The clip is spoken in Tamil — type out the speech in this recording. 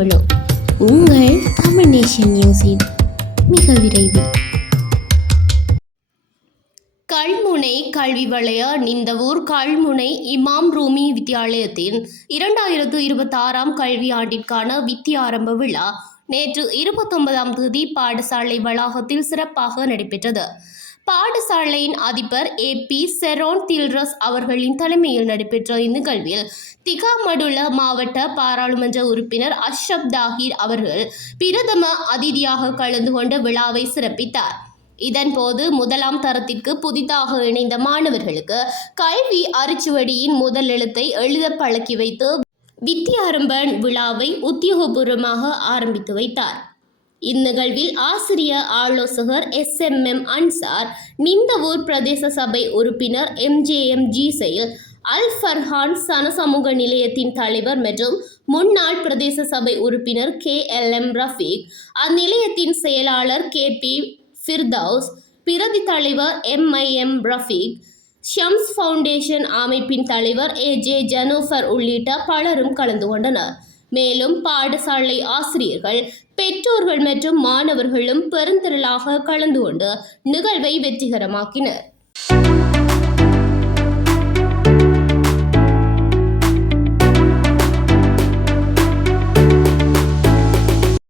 தமிழோ உங்கள் தமிழ் நேஷன் நியூஸின் மிக விரைவில். கல்முனை கல்வி வலய நிந்தவூர் கல்முனை இமாம் ரூமி வித்தியாலயத்தின் 2026 கல்வியாண்டிற்கான வித்தியாரம்ப விழா நேற்று 29ஆம் தேதி பாடசாலை வளாகத்தில் சிறப்பாக நடைபெற்றது. பாடசாலையின் அதிபர் AP செரோன் தில்ரஸ் அவர்களின் தலைமையில் நடைபெற்ற இந்நிகழ்வில் திகாமடுல மாவட்ட பாராளுமன்ற உறுப்பினர் அஷ்ரப் தாஹிர் அவர்கள் பிரதம அதிதியாக கலந்து கொண்ட விழாவை சிறப்பித்தார். இதன்போது முதலாம் தரத்திற்கு புதிதாக இணைந்த மாணவர்களுக்கு கல்வி அரிச்சுவடியின் முதல் எழுத்தை எழுத பழக்கி வைத்து வித்தியாரம்ப விழாவை உத்தியோகபூர்வமாக ஆரம்பித்து வைத்தார். இந்நிகழ்வில் ஆசிரிய ஆலோசகர் SMM அன்சார், நிந்தவூர் பிரதேச சபை உறுப்பினர் MJM ஜீசைல், அல் ஃபர்ஹான் சனசமூக நிலையத்தின் தலைவர் மற்றும் முன்னாள் பிரதேச சபை உறுப்பினர் KLM ரஃபீக், அந்நிலையத்தின் செயலாளர் KP ஃபிர்தௌஸ், பிரதி தலைவர் MIM ரஃபீக், ஷம்ஸ் ஃபவுண்டேஷன் அமைப்பின் தலைவர் AJ ஜனூஃபர் உள்ளிட்ட பலரும் கலந்து கொண்டனர். மேலும் பாடசாலை ஆசிரியர்கள், பெற்றோர்கள் மற்றும் மாணவர்களும் பெருந்திரளாக கலந்து கொண்டு நிகழ்வை வெற்றிகரமாக்கினர்.